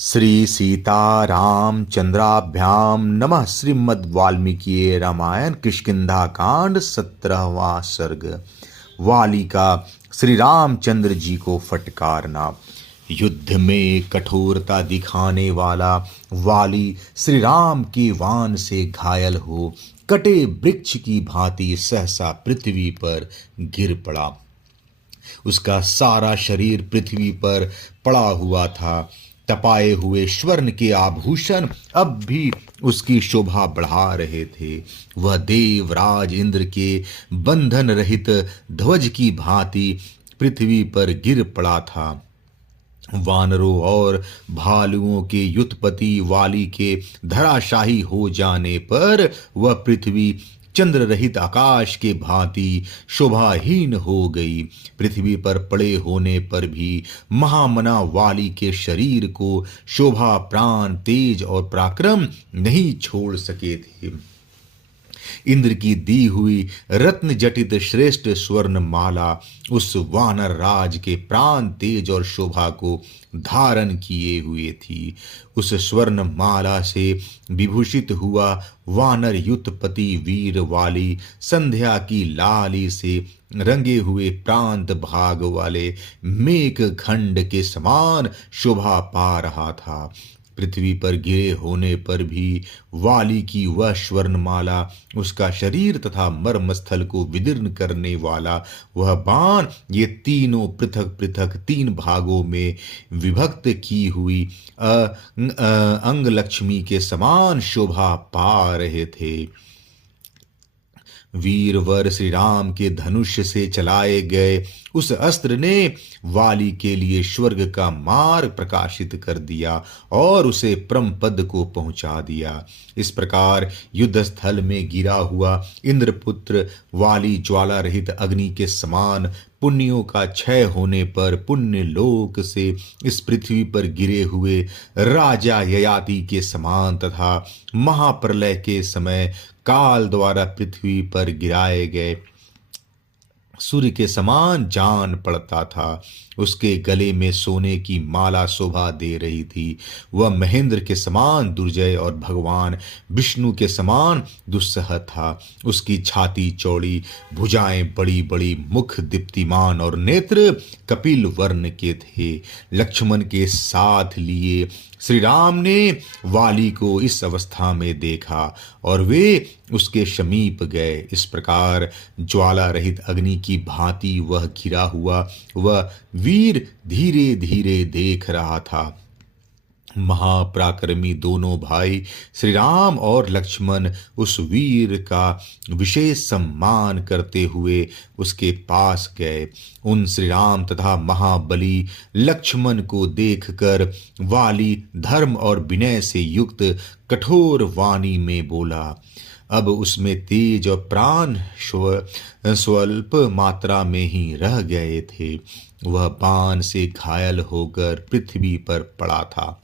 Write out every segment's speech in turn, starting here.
श्री सीतारामचंद्राभ्याम नमः। श्रीमद् वाल्मीकि रामायण किष्किंधा कांड 17वां सर्ग। वाली का श्री रामचंद्र जी को फटकारना। युद्ध में कठोरता दिखाने वाला वाली श्री राम के वाण से घायल हो कटे वृक्ष की भांति सहसा पृथ्वी पर गिर पड़ा। उसका सारा शरीर पृथ्वी पर पड़ा हुआ था। तपाए हुए स्वर्ण के आभूषण अब भी उसकी शोभा बढ़ा रहे थे। वह देवराज इंद्र के बंधन रहित ध्वज की भांति पृथ्वी पर गिर पड़ा था। वानरों और भालुओं के युद्धपति वाली के धराशाही हो जाने पर वह पृथ्वी चंद्र रहित आकाश के भांति शोभाहीन हो गई। पृथ्वी पर पड़े होने पर भी महामना वाली के शरीर को शोभा, प्राण, तेज और पराक्रम नहीं छोड़ सके थे। इंद्र की दी हुई रत्न जटित श्रेष्ठ स्वर्ण माला उस वानर राज के प्राण, तेज और शोभा को धारण किए हुए थी। उस स्वर्ण माला से विभूषित हुआ वानर युद्धपति वीर वाली संध्या की लाली से रंगे हुए प्रांत भाग वाले मेघ खंड के समान शोभा पा रहा था। पृथ्वी पर गिरे होने पर भी वाली की वह स्वर्णमाला, उसका शरीर तथा मर्मस्थल को विदीर्ण करने वाला वह बाण, ये तीनों पृथक पृथक तीन भागों में विभक्त की हुई अंग लक्ष्मी के समान शोभा पा रहे थे। वीरवर श्री राम के धनुष से चलाए गए उस अस्त्र ने वाली के लिए स्वर्ग का मार्ग प्रकाशित कर दिया और उसे परम पद को पहुंचा दिया। इस प्रकार युद्ध स्थल में गिरा हुआ इंद्रपुत्र वाली ज्वाला रहित अग्नि के समान पुण्यों का क्षय होने पर पुण्य लोक से इस पृथ्वी पर गिरे हुए राजा ययाति के समान तथा महाप्रलय के समय काल द्वारा पृथ्वी पर गिराए गए सूर्य के समान जान पड़ता था। उसके गले में सोने की माला शोभा दे रही थी। वह महेंद्र के समान दुर्जय और भगवान विष्णु के समान दुस्सह था। उसकी छाती चौड़ी, भुजाएं बड़ी बड़ी, मुख दीप्तिमान और नेत्र कपिल वर्ण के थे। लक्ष्मण के साथ लिए श्री राम ने वाली को इस अवस्था में देखा और वे उसके समीप गए। इस प्रकार ज्वाला रहित अग्नि की भांति वह घिरा हुआ वह वीर धीरे धीरे देख रहा था। महापराक्रमी दोनों भाई श्री राम और लक्ष्मण उस वीर का विशेष सम्मान करते हुए उसके पास गए। उन श्री राम तथा महाबली लक्ष्मण को देखकर वाली धर्म और विनय से युक्त कठोर वाणी में बोला। अब उसमें तेज और प्राण स्वल्प मात्रा में ही रह गए थे। वह बाण से घायल होकर पृथ्वी पर पड़ा था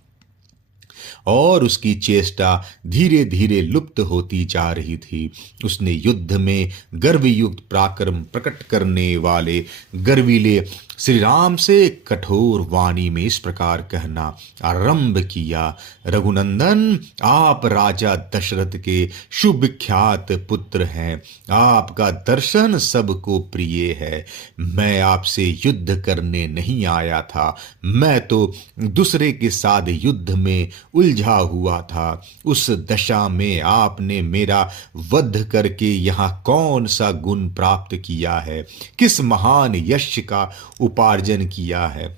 और उसकी चेष्टा धीरे धीरे लुप्त होती जा रही थी। उसने युद्ध में गर्वयुक्त पराक्रम प्रकट करने वाले गर्वीले श्री राम से कठोर वाणी में इस प्रकार कहना आरंभ किया। रघुनंदन, आप राजा दशरथ के सुविख्यात पुत्र हैं। आपका दर्शन सबको प्रिय है। मैं आपसे युद्ध करने नहीं आया था। मैं तो दूसरे के साथ युद्ध में उलझा हुआ था। उस दशा में आपने मेरा वध करके यहाँ कौन सा गुण प्राप्त किया है, किस महान यश का उपार्जन किया है?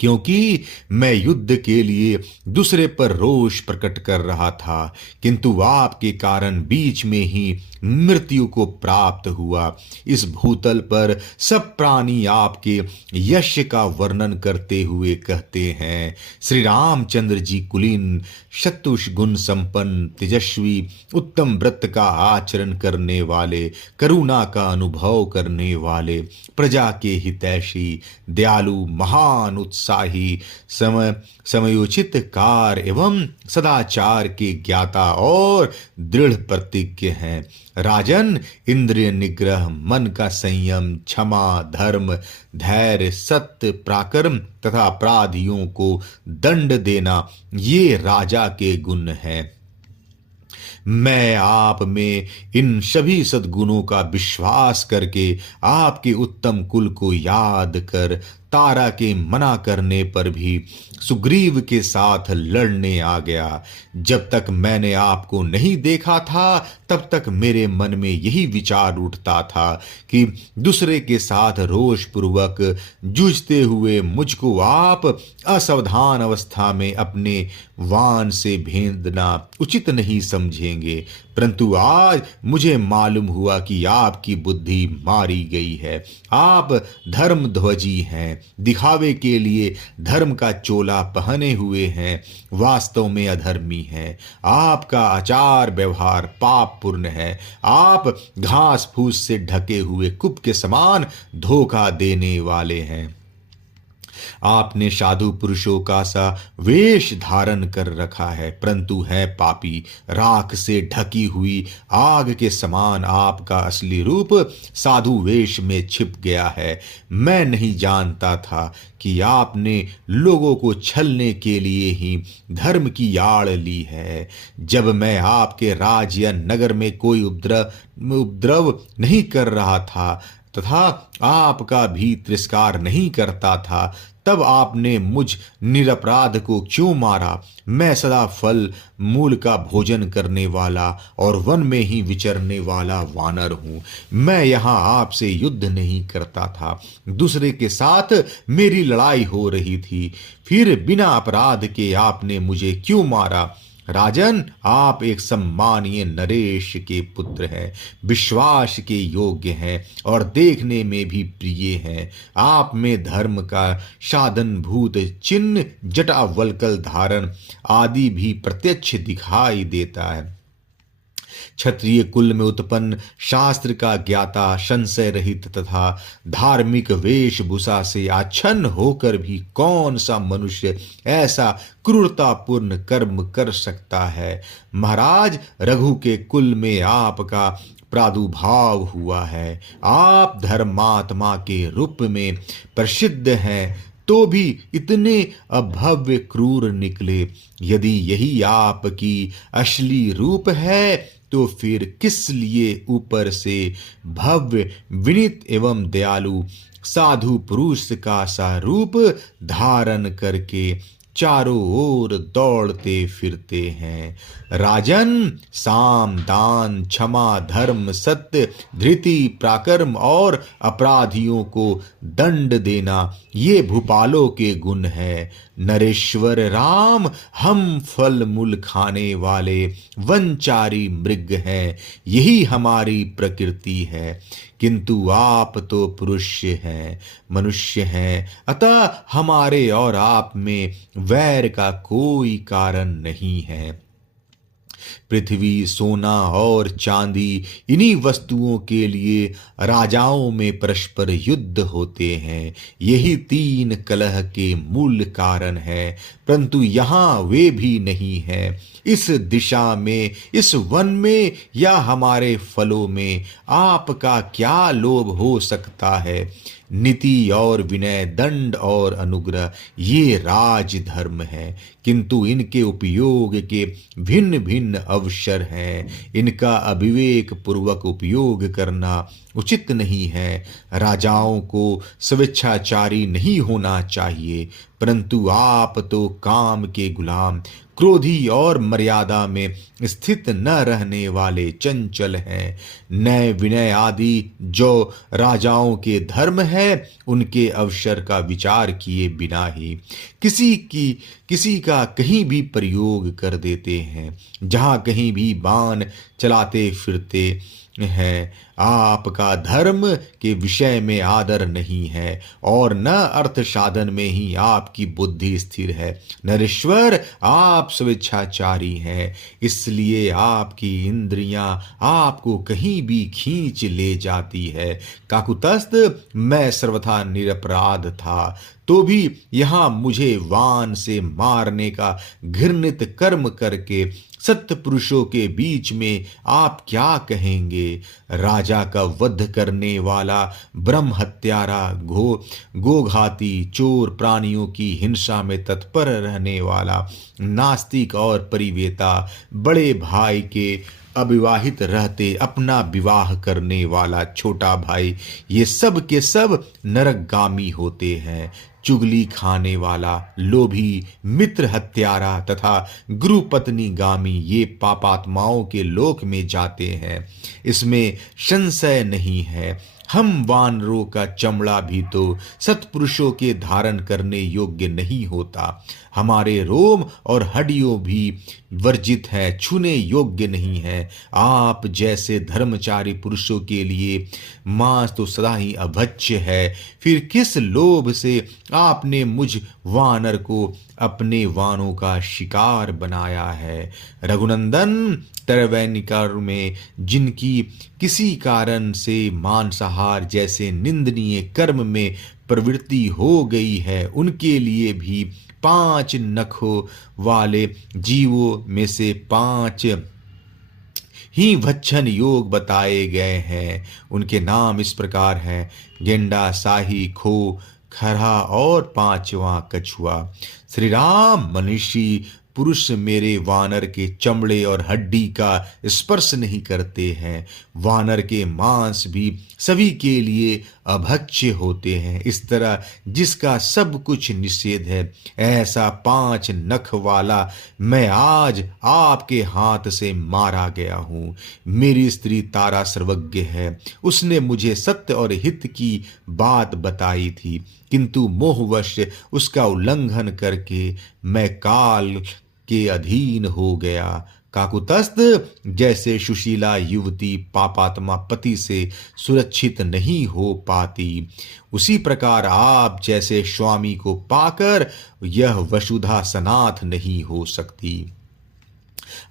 क्योंकि मैं युद्ध के लिए दूसरे पर रोष प्रकट कर रहा था, किंतु आपके कारण बीच में ही मृत्यु को प्राप्त हुआ। इस भूतल पर सब प्राणी आपके यश का वर्णन करते हुए कहते हैं, श्री रामचंद्र जी कुलीन, शतुष गुण संपन्न, तेजस्वी, उत्तम व्रत का आचरण करने वाले, करुणा का अनुभव करने वाले, प्रजा के हितैषी, दयालु, महान, उत्साह उत्साही, समयोचित कार्य एवं सदाचार के ज्ञाता और दृढ़ प्रतिज्ञ हैं। राजन, इंद्रिय निग्रह, मन का संयम, क्षमा, धर्म, धैर्य, सत्य, पराक्रम तथा अपराधियों को दंड देना, ये राजा के गुण हैं। मैं आप में इन सभी सद्गुणों का विश्वास करके आपके उत्तम कुल को याद कर तारा के मना करने पर भी सुग्रीव के साथ लड़ने आ गया। जब तक मैंने आपको नहीं देखा था तब तक मेरे मन में यही विचार उठता था कि दूसरे के साथ रोषपूर्वक जूझते हुए मुझको आप असावधान अवस्था में अपने वान से भेदना उचित नहीं समझेंगे, परंतु आज मुझे मालूम हुआ कि आपकी बुद्धि मारी गई है। आप धर्मध्वजी हैं, दिखावे के लिए धर्म का चोला पहने हुए हैं, वास्तव में अधर्मी हैं। आपका आचार व्यवहार पापपूर्ण है। आप घास फूस से ढके हुए कुप के समान धोखा देने वाले हैं। आपने साधु पुरुषों का सा वेश धारण कर रखा है, परंतु है पापी। राख से ढकी हुई आग के समान आपका असली रूप साधु वेश में छिप गया है। मैं नहीं जानता था कि आपने लोगों को छलने के लिए ही धर्म की आड़ ली है। जब मैं आपके राज्य या नगर में कोई उपद्रव नहीं कर रहा था तथा आपका भी तिरस्कार नहीं करता था, तब आपने मुझ निरपराध को क्यों मारा? मैं सदा फल मूल का भोजन करने वाला और वन में ही विचरने वाला वानर हूँ। मैं यहाँ आपसे युद्ध नहीं करता था, दूसरे के साथ मेरी लड़ाई हो रही थी, फिर बिना अपराध के आपने मुझे क्यों मारा? राजन, आप एक सम्मानीय नरेश के पुत्र हैं, विश्वास के योग्य हैं और देखने में भी प्रिय हैं। आप में धर्म का साधन भूत चिन्ह, जटावल्कल धारण आदि भी प्रत्यक्ष दिखाई देता है। क्षत्रिय कुल में उत्पन्न, शास्त्र का ज्ञाता, संशय रहित तथा धार्मिक वेशभूषा से आच्छन्न होकर भी कौन सा मनुष्य ऐसा क्रूरतापूर्ण कर्म कर सकता है? महाराज, रघु के कुल में आपका प्रादुर्भाव हुआ है। आप धर्मात्मा के रूप में प्रसिद्ध हैं, तो भी इतने अभव्य क्रूर निकले। यदि यही आपकी असली रूप है तो फिर किस लिए ऊपर से भव्य, विनीत एवं दयालु साधु पुरुष का सा रूप धारण करके चारों ओर दौड़ते फिरते हैं? राजन, साम, दान, क्षमा, धर्म, सत्य, धृति, पराक्रम और अपराधियों को दंड देना, ये भूपालों के गुण हैं। नरेश्वर राम, हम फल मूल खाने वाले वनचारी मृग हैं, यही हमारी प्रकृति है। किंतु आप तो पुरुष हैं, मनुष्य हैं, अतः हमारे और आप में वैर का कोई कारण नहीं है। पृथ्वी, सोना और चांदी, इन्हीं वस्तुओं के लिए राजाओं में परस्पर युद्ध होते हैं। यही तीन कलह के मूल कारण है, परंतु यहाँ वे भी नहीं हैं। इस दिशा में, इस वन में या हमारे फलों में आपका क्या लोभ हो सकता है? नीति और विनय, दंड और अनुग्रह, ये राजधर्म है, किंतु इनके उपयोग के भिन्न भिन्न अवसर हैं। इनका अविवेक पूर्वक उपयोग करना उचित नहीं है। राजाओं को स्वेच्छाचारी नहीं होना चाहिए, परंतु आप तो काम के गुलाम, क्रोधी और मर्यादा में स्थित न रहने वाले चंचल हैं। न्याय विनय आदि जो राजाओं के धर्म है, उनके अवसर का विचार किए बिना ही किसी का कहीं भी प्रयोग कर देते हैं। जहाँ कहीं भी बाण चलाते फिरते हैं। आपका धर्म के विषय में आदर नहीं है और न अर्थ साधन में ही आपकी बुद्धि स्थिर है। नरेश्वर, आप स्वेच्छाचारी हैं, इसलिए आपकी इंद्रियां आपको कहीं भी खींच ले जाती है। काकुतस्थ, मैं सर्वथा निरपराध था, तो भी यहाँ मुझे वान से मारने का घृणित कर्म करके सत्य पुरुषों के बीच में आप क्या कहेंगे? राजा का वध करने वाला, ब्रह्म हत्यारा, गोघाती, चोर, प्राणियों की हिंसा में तत्पर रहने वाला, नास्तिक और परिवेता, बड़े भाई के अविवाहित रहते अपना विवाह करने वाला छोटा भाई, ये सब के सब नरकगामी होते हैं। चुगली खाने वाला, लोभी, मित्र हत्यारा तथा गुरु पत्नी गामी, ये पापात्माओं के लोक में जाते हैं, इसमें संशय नहीं है। हम वानरों का चमड़ा भी तो सत्पुरुषों के धारण करने योग्य नहीं होता। हमारे रोम और हड्डियों भी वर्जित है, छूने योग्य नहीं है। आप जैसे धर्मचारी पुरुषों के लिए मांस तो सदा ही अभक्ष्य है। फिर किस लोभ से आपने मुझ वानर को अपने वानों का शिकार बनाया है? रघुनंदन, तरवैनिकार में जिनकी किसी कारण से मांसाहार जैसे निंदनीय कर्म में प्रवृत्ति हो गई है, उनके लिए भी 5 नखों वाले जीवों में से 5 ही भक्षण योग बताए गए हैं। उनके नाम इस प्रकार हैं: गेंडा, साही, खो, खरहा और 5वां कछुआ। श्री राम, मनुष्य पुरुष मेरे वानर के चमड़े और हड्डी का स्पर्श नहीं करते हैं। वानर के मांस भी सभी के लिए अभक्ष्य होते हैं। इस तरह जिसका सब कुछ निषेध है, ऐसा 5 नख वाला मैं आज आपके हाथ से मारा गया हूँ। मेरी स्त्री तारा सर्वज्ञ है, उसने मुझे सत्य और हित की बात बताई थी, किंतु मोहवश उसका उल्लंघन करके मैं काल के अधीन हो गया। काकुतस्थ जैसे सुशीला युवती पापात्मा पति से सुरक्षित नहीं हो पाती, उसी प्रकार आप जैसे स्वामी को पाकर यह वसुधा सनाथ नहीं हो सकती।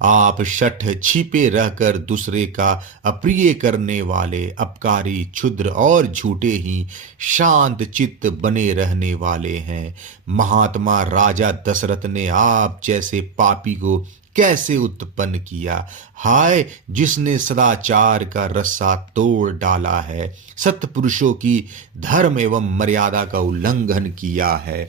आप शठ छिपे रहकर दूसरे का अप्रिय करने वाले, अपकारी, क्षुद्र और झूठे ही शांत चित्त बने रहने वाले हैं। महात्मा राजा दशरथ ने आप जैसे पापी को कैसे उत्पन्न किया? हाय, जिसने सदाचार का रस्सा तोड़ डाला है, सत्पुरुषों की धर्म एवं मर्यादा का उल्लंघन किया है,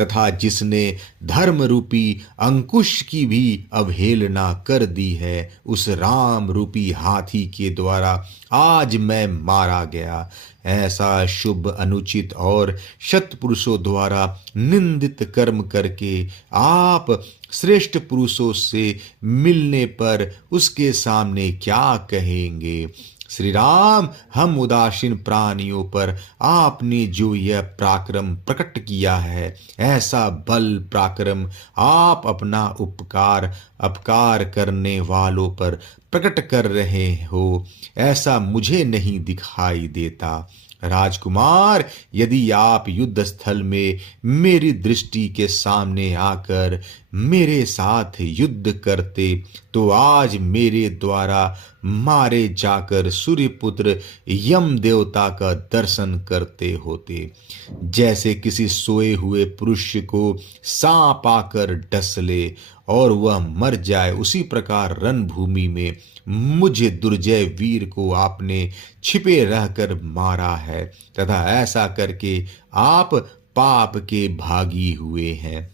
तथा जिसने धर्म रूपी अंकुश की भी अवहेलना कर दी है, उस राम रूपी हाथी के द्वारा आज मैं मारा गया। ऐसा शुभ, अनुचित और सत्पुरुषों द्वारा निंदित कर्म करके आप श्रेष्ठ पुरुषों से मिलने पर उसके सामने क्या कहेंगे? श्री राम, हम उदासीन प्राणियों पर आपने जो यह पराक्रम प्रकट किया है, ऐसा बल पराक्रम आप अपना अपकार करने वालों पर प्रकट कर रहे हो, ऐसा मुझे नहीं दिखाई देता। राजकुमार, यदि आप युद्ध स्थल में मेरी दृष्टि के सामने आकर मेरे साथ युद्ध करते, तो आज मेरे द्वारा मारे जाकर सूर्यपुत्र यम देवता का दर्शन करते होते। जैसे किसी सोए हुए पुरुष को सांप आकर डस ले और वह मर जाए, उसी प्रकार रणभूमि में मुझे दुर्जय वीर को आपने छिपे रहकर मारा है, तथा ऐसा करके आप पाप के भागी हुए हैं।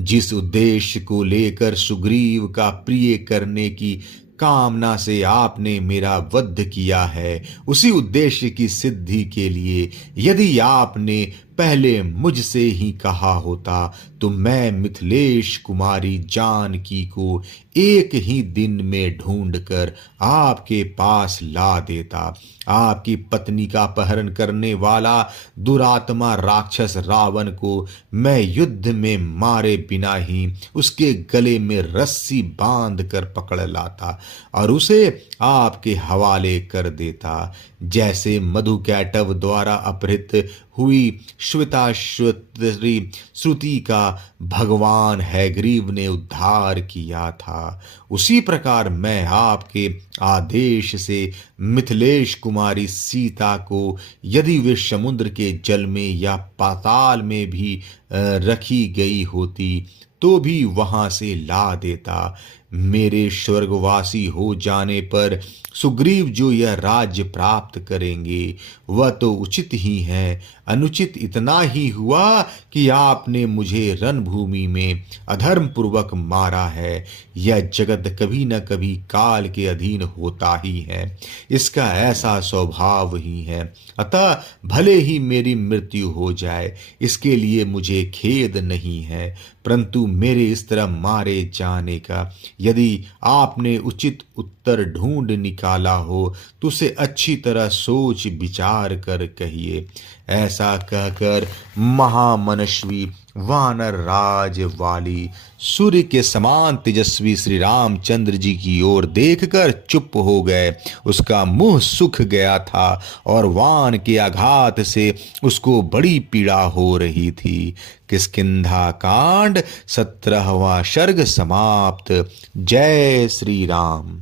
जिस उद्देश्य को लेकर सुग्रीव का प्रिय करने की कामना से आपने मेरा वध किया है, उसी उद्देश्य की सिद्धि के लिए यदि आपने पहले मुझसे ही कहा होता, तो मैं मिथिलेश कुमारी जानकी को एक ही दिन में ढूंढकर आपके पास ला देता। आपकी पत्नी का अपहरण करने वाला दुरात्मा राक्षस रावण को मैं युद्ध में मारे बिना ही उसके गले में रस्सी बांध कर पकड़ लाता और उसे आपके हवाले कर देता। जैसे मधुकैटव द्वारा अपहृत हुई श्वेताश्वतरी श्रुति का भगवान हैग्रीव ने उद्धार किया था, उसी प्रकार मैं आपके आदेश से मिथिलेश कुमारी सीता को यदि वे समुद्र के जल में या पाताल में भी रखी गई होती तो भी वहां से ला देता। मेरे स्वर्गवासी हो जाने पर सुग्रीव जो यह राज्य प्राप्त करेंगे वह तो उचित ही है, अनुचित इतना ही हुआ कि आपने मुझे रणभूमि में अधर्म पूर्वक मारा है। यह जगत कभी न कभी काल के अधीन होता ही है, इसका ऐसा स्वभाव ही है। अतः भले ही मेरी मृत्यु हो जाए, इसके लिए मुझे खेद नहीं है, परंतु मेरे इस तरह मारे जाने का यदि आपने उचित उत्तर ढूंढ निकाला हो तो उसे अच्छी तरह सोच विचार कर कहिए। ऐसा कहकर महामनस्वी वानर राज वाली सूर्य के समान तेजस्वी श्री रामचंद्र जी की ओर देखकर चुप हो गए। उसका मुंह सूख गया था और वान के आघात से उसको बड़ी पीड़ा हो रही थी। किष्किंधा कांड 17वां सर्ग समाप्त। जय श्री राम।